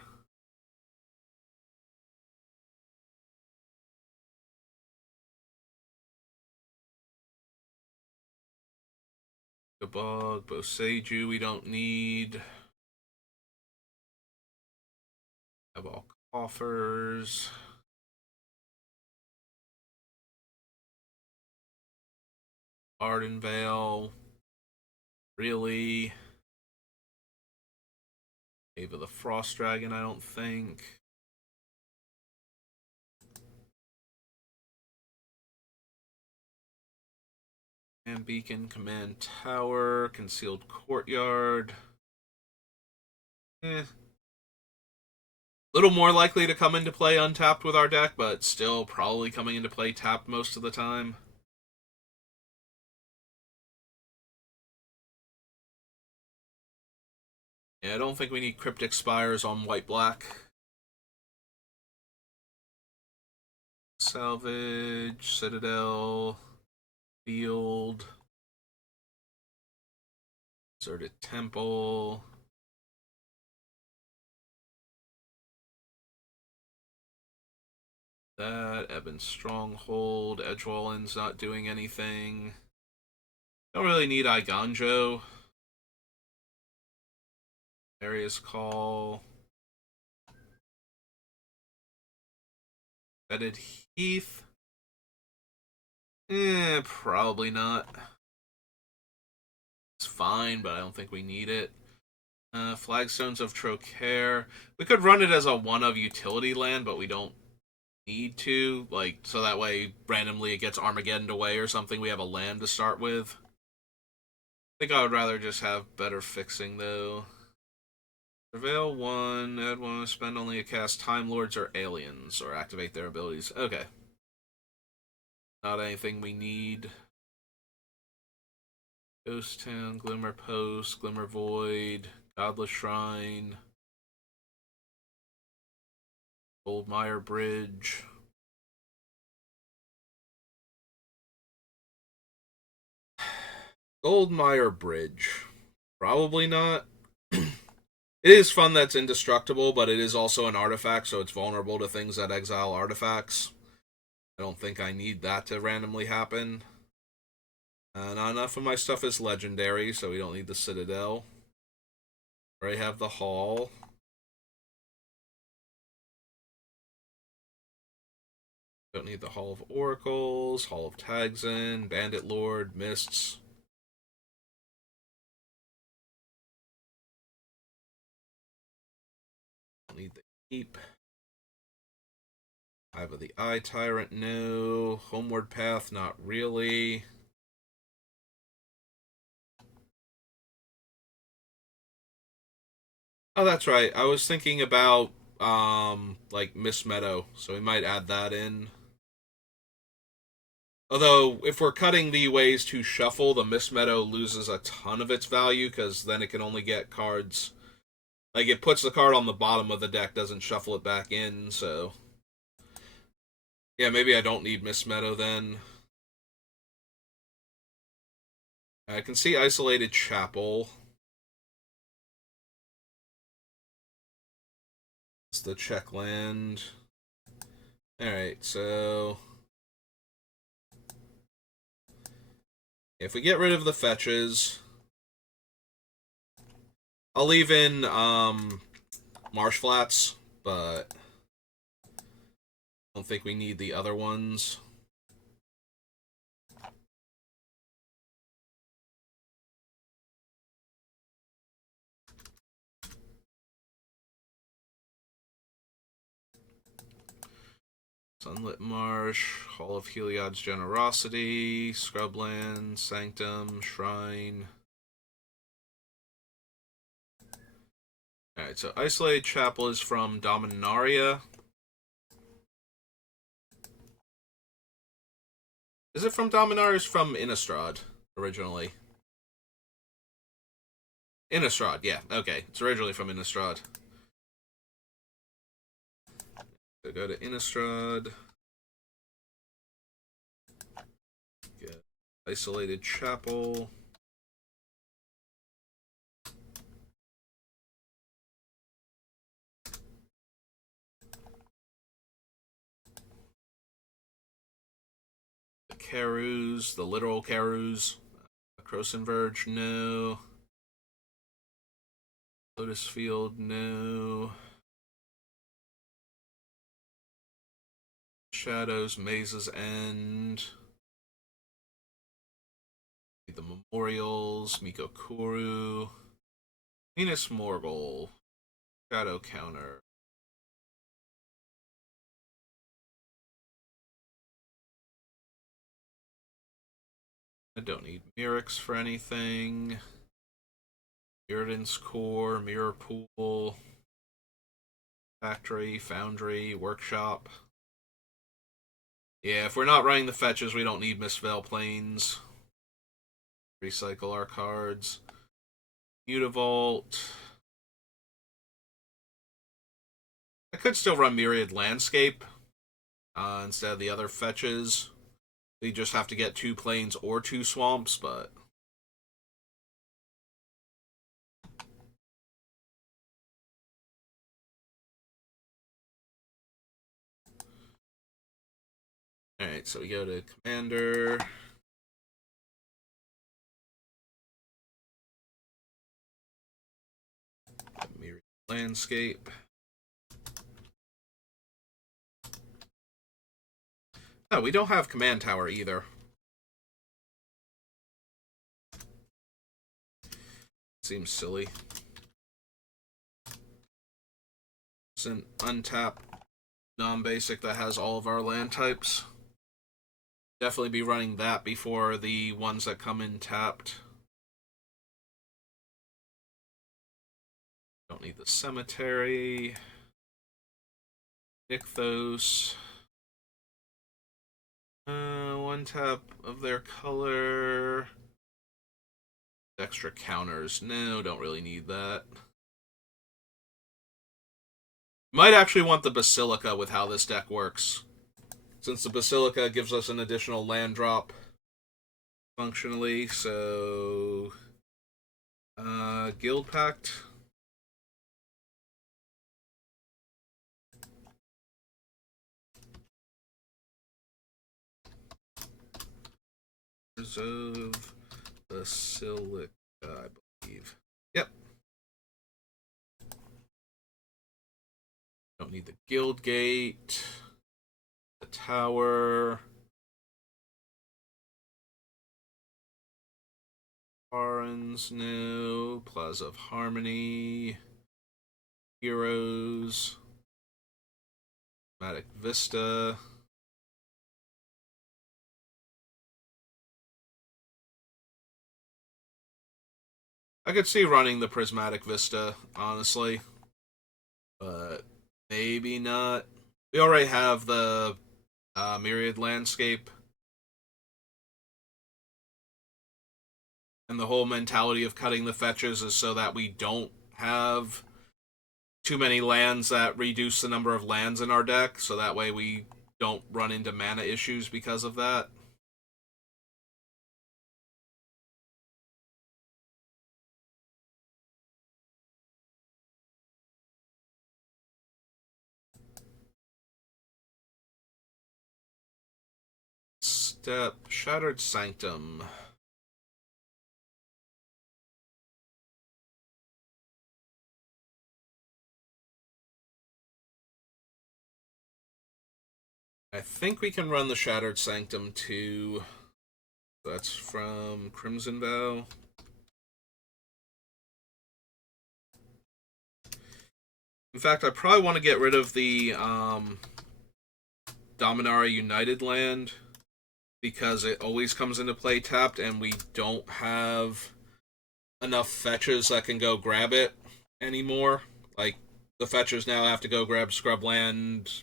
Gabog, Boseiju we don't need. Have all coffers. Ardenvale. Really? Ava the Frost Dragon, I don't think. And beacon, command tower, concealed courtyard. Little more likely to come into play untapped with our deck, but still probably coming into play tapped most of the time. Yeah, I don't think we need Cryptic Spires on white-black. Salvage, Citadel, Field, Deserted Temple. That, Ebon Stronghold, Edgewallen's not doing anything. Don't really need Iganjo. Aria's Call. Bedded Heath. Probably not. It's fine, but I don't think we need it. Flagstones of Trocaire. We could run it as a one of utility land, but we don't need to. Like, so that way randomly it gets Armageddon away or something. We have a land to start with. I think I would rather just have better fixing though. Prevail 1, add 1, spend only a cast Time Lords or Aliens, or activate their abilities. Okay. Not anything we need. Ghost Town, Glimmer Post, Glimmer Void, Godless Shrine, Goldmire Bridge. Goldmire Bridge. Probably not. It is fun that's indestructible, but it is also an artifact, so it's vulnerable to things that exile artifacts. I don't think I need that to randomly happen. Not enough of my stuff is legendary, so we don't need the Citadel. I have the Hall. Don't need the Hall of Oracles, Hall of Tagzin, Bandit Lord, Mists. Don't need the Keep. Hive of the Eye Tyrant, no. Homeward Path, not really. Oh, that's right. I was thinking about like Miss Meadow, so we might add that in. Although, if we're cutting the ways to shuffle, the Miss Meadow loses a ton of its value because then it can only get cards. Like, it puts the card on the bottom of the deck, doesn't shuffle it back in, so. Yeah, maybe I don't need Miss Meadow then. I can see Isolated Chapel. It's the check land. Alright, so. If we get rid of the fetches, I'll leave in Marsh Flats, but I don't think we need the other ones. Sunlit Marsh, Hall of Heliod's Generosity, Scrubland, Sanctum, Shrine. Alright, so Isolated Chapel is from Dominaria. Is it from Dominaria or is it from Innistrad, originally? Innistrad, yeah, okay. It's originally from Innistrad. So go to Innistrad. Get Isolated Chapel. The Karus, the literal Karus. Croson Verge, no. Lotus Field, no. Shadows, Maze's End. The Memorials, Mikokuru. Venus Morgul. Shadow Counter. I don't need Mirrors for anything. Mirrodin's Core, Mirror Pool, Factory, Foundry, Workshop. Yeah, if we're not running the fetches, we don't need Mistveil Plains. Recycle our cards. Mutavault. I could still run Myriad Landscape instead of the other fetches. You just have to get 2 plains or 2 swamps, but... Alright, so we go to Commander. Myriad Landscape. Oh, we don't have Command Tower either. Seems silly. It's an untapped non-basic that has all of our land types. Definitely be running that before the ones that come in tapped. Don't need the Cemetery. Nykthos. One tap of their color. Extra counters. No, don't really need that. Might actually want the Basilica with how this deck works. Since the Basilica gives us an additional land drop functionally, so... Guild Pact. Reserve Basilica, I believe. Yep. Don't need the Guild Gate. The Tower. Barons, no. Plaza of Harmony. Heroes. Matic Vista. I could see running the Prismatic Vista, honestly. But maybe not. We already have the Myriad Landscape. And the whole mentality of cutting the fetches is so that we don't have too many lands that reduce the number of lands in our deck, so that way we don't run into mana issues because of that. Step Shattered Sanctum. I think we can run the Shattered Sanctum too. That's from Crimson Vow. In fact, I probably want to get rid of the Dominaria United land because it always comes into play tapped and we don't have enough fetches that can go grab it anymore. Like, the fetches now have to go grab Scrubland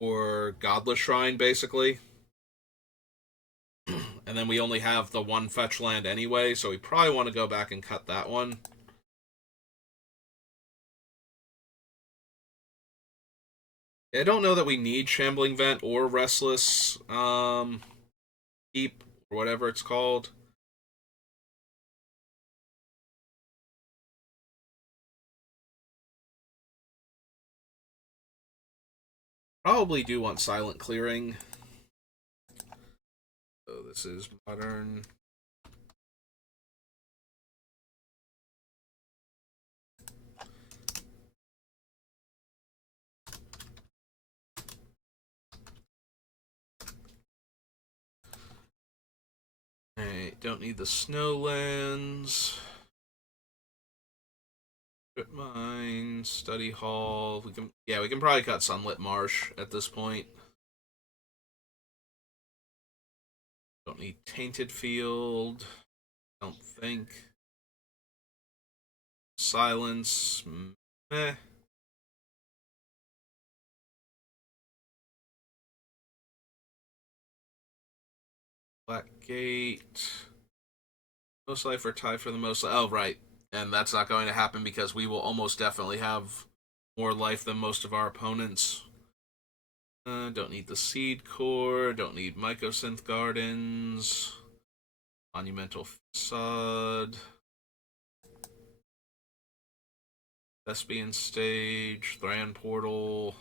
or Godless Shrine, basically. And then we only have the one fetch land anyway, so we probably want to go back and cut that one. I don't know that we need Shambling Vent or Restless Keep, or whatever it's called. Probably do want Silent Clearing. So this is Modern. Alright, don't need the Snowlands. Strip Mine, Study Hall. We can probably cut Sunlit Marsh at this point. Don't need Tainted Field. Don't think. Silence. Meh. Black Gate. Most life or tie for the most life. Oh, right. And that's not going to happen because we will almost definitely have more life than most of our opponents. Don't need the Seed Core. Don't need Mycosynth Gardens. Monumental Facade. Thespian Stage. Thran Portal.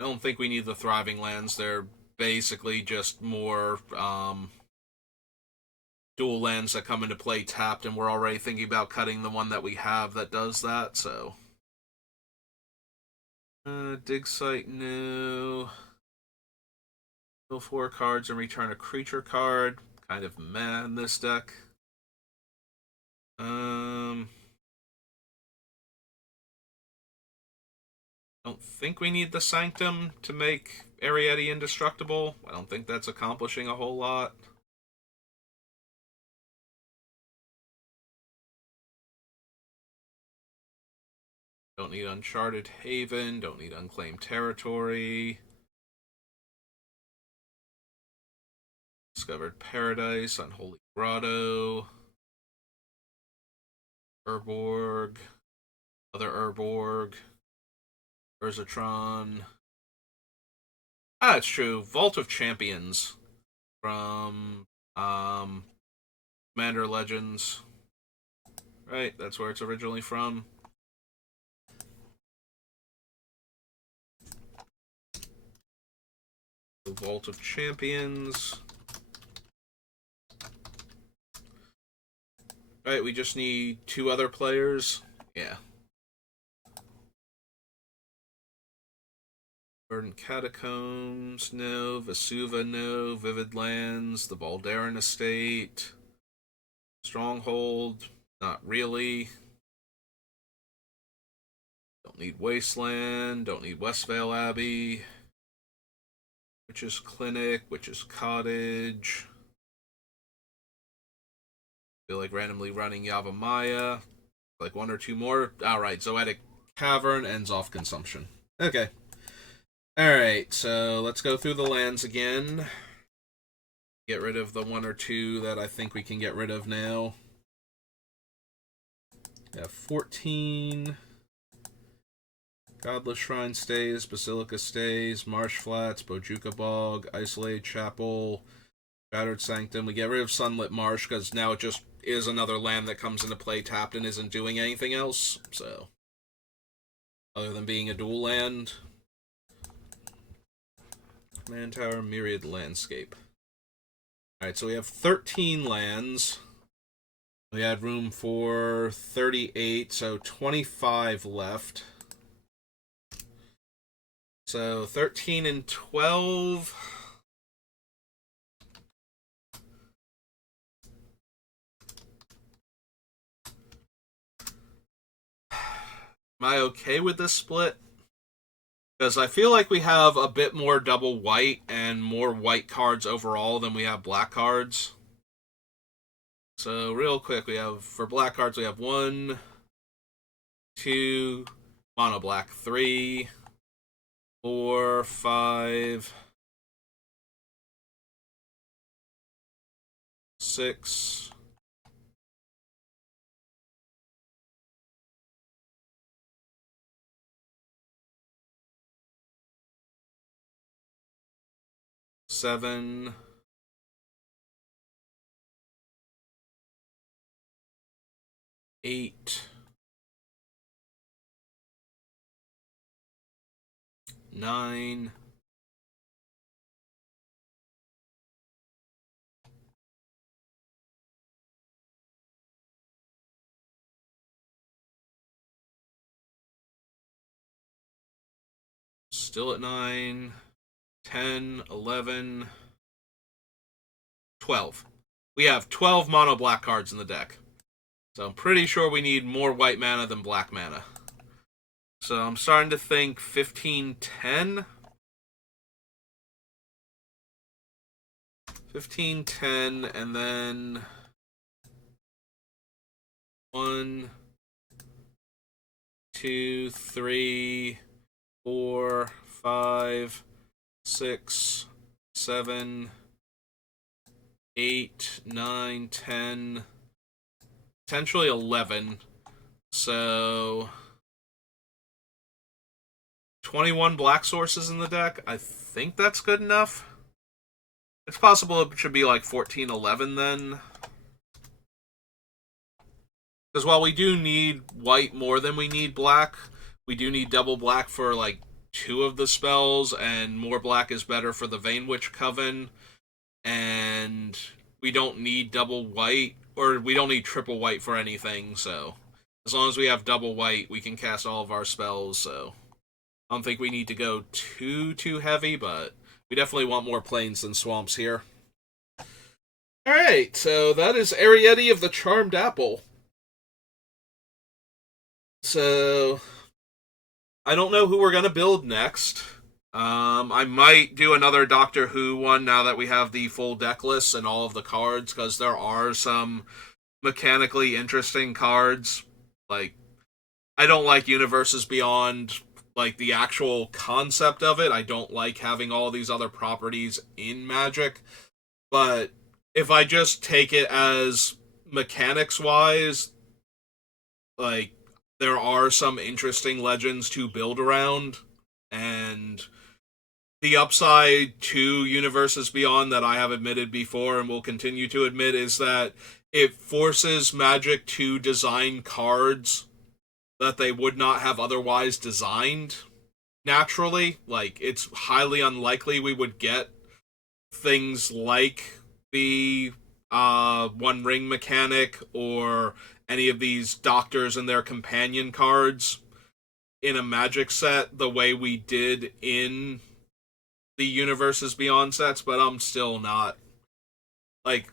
I don't think we need the Thriving Lands. They're basically just more dual lands that come into play tapped, and we're already thinking about cutting the one that we have that does that, so. Dig Site, no. Kill 4 cards and return a creature card. Kind of meh in this deck. Don't think we need the Sanctum to make Eriette indestructible. I don't think that's accomplishing a whole lot. Don't need Uncharted Haven. Don't need Unclaimed Territory. Discovered Paradise. Unholy Grotto. Urborg. Other Urborg. Urzatron. Ah, it's true. Vault of Champions from Commander Legends. Right, that's where it's originally from. The Vault of Champions. Right, we just need 2 other players. Yeah. Verdant Catacombs, no. Vesuva, no. Vivid Lands, the Baldaran Estate. Stronghold, not really. Don't need Wasteland, don't need Westvale Abbey. Witch's Clinic, Witch's Cottage. Feel like randomly running Yavimaya. Like 1 or 2 more. Alright, Zoetic Cavern ends off consumption. Okay. Alright, so let's go through the lands again. Get rid of the 1 or 2 that I think we can get rid of now. We have 14. Godless Shrine stays, Basilica stays, Marsh Flats, Bojuka Bog, Isolated Chapel, Shattered Sanctum. We get rid of Sunlit Marsh because now it just is another land that comes into play tapped and isn't doing anything else. So, other than being a dual land. Man Tower, Myriad Landscape. Alright, so we have 13 lands. We had room for 38, so 25 left. So 13 and 12. Am I okay with this split? Because I feel like we have a bit more double white and more white cards overall than we have black cards. So real quick, we have, for black cards, we have 1, 2, mono black 3, 4, 5, 6, 7, 8, 9, 9, 10, 11, 12. We have 12 mono black cards in the deck. So I'm pretty sure we need more white mana than black mana. So I'm starting to think 15-10. 15, 10, and then 1, 2, 3, 4, 5, 6, 7, 8, 9, 10, potentially 11. So 21 black sources in the deck. I think that's good enough. It's possible it should be like 14, 11 then. Because while we do need white more than we need black, we do need double black for like 2 of the spells, and more black is better for the Vein Witch Coven. And we don't need double white, or we don't need triple white for anything, so as long as we have double white, we can cast all of our spells, so I don't think we need to go too heavy, but we definitely want more plains than swamps here. Alright, so that is Eriette of the Charmed Apple. So, I don't know who we're going to build next. I might do another Doctor Who one now that we have the full deck list and all of the cards, because there are some mechanically interesting cards. Like, I don't like Universes Beyond, like, the actual concept of it. I don't like having all these other properties in Magic. But if I just take it as mechanics-wise, like, there are some interesting legends to build around, and the upside to Universes Beyond that I have admitted before and will continue to admit is that it forces Magic to design cards that they would not have otherwise designed naturally. Like, it's highly unlikely we would get things like the One Ring mechanic or any of these Doctors and their companion cards in a Magic set the way we did in the Universes Beyond sets, but I'm still not. Like,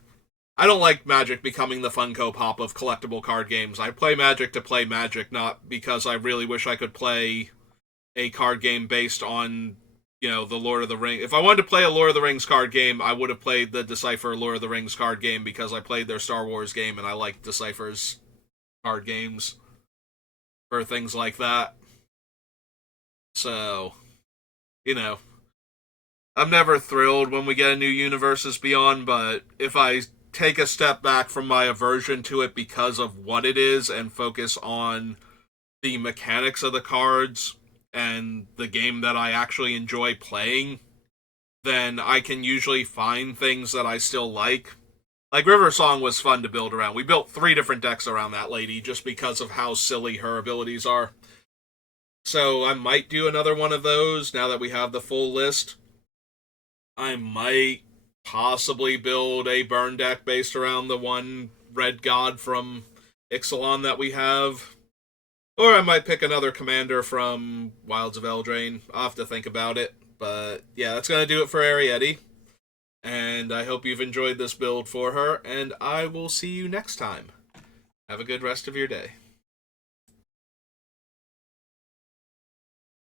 I don't like Magic becoming the Funko Pop of collectible card games. I play Magic to play Magic, not because I really wish I could play a card game based on, you know, the Lord of the Rings. If I wanted to play a Lord of the Rings card game, I would have played the Decipher Lord of the Rings card game because I played their Star Wars game and I like Decipher's card games for things like that. So, you know, I'm never thrilled when we get a new Universes Beyond, but if I take a step back from my aversion to it because of what it is and focus on the mechanics of the cards and the game that I actually enjoy playing, then I can usually find things that I still like. Like, River Song was fun to build around. We built 3 different decks around that lady just because of how silly her abilities are. So I might do another one of those now that we have the full list. I might possibly build a burn deck based around the one red god from Ixalan that we have. Or I might pick another commander from Wilds of Eldraine. I'll have to think about it. But yeah, that's going to do it for Eriette. And I hope you've enjoyed this build for her, and I will see you next time. Have a good rest of your day.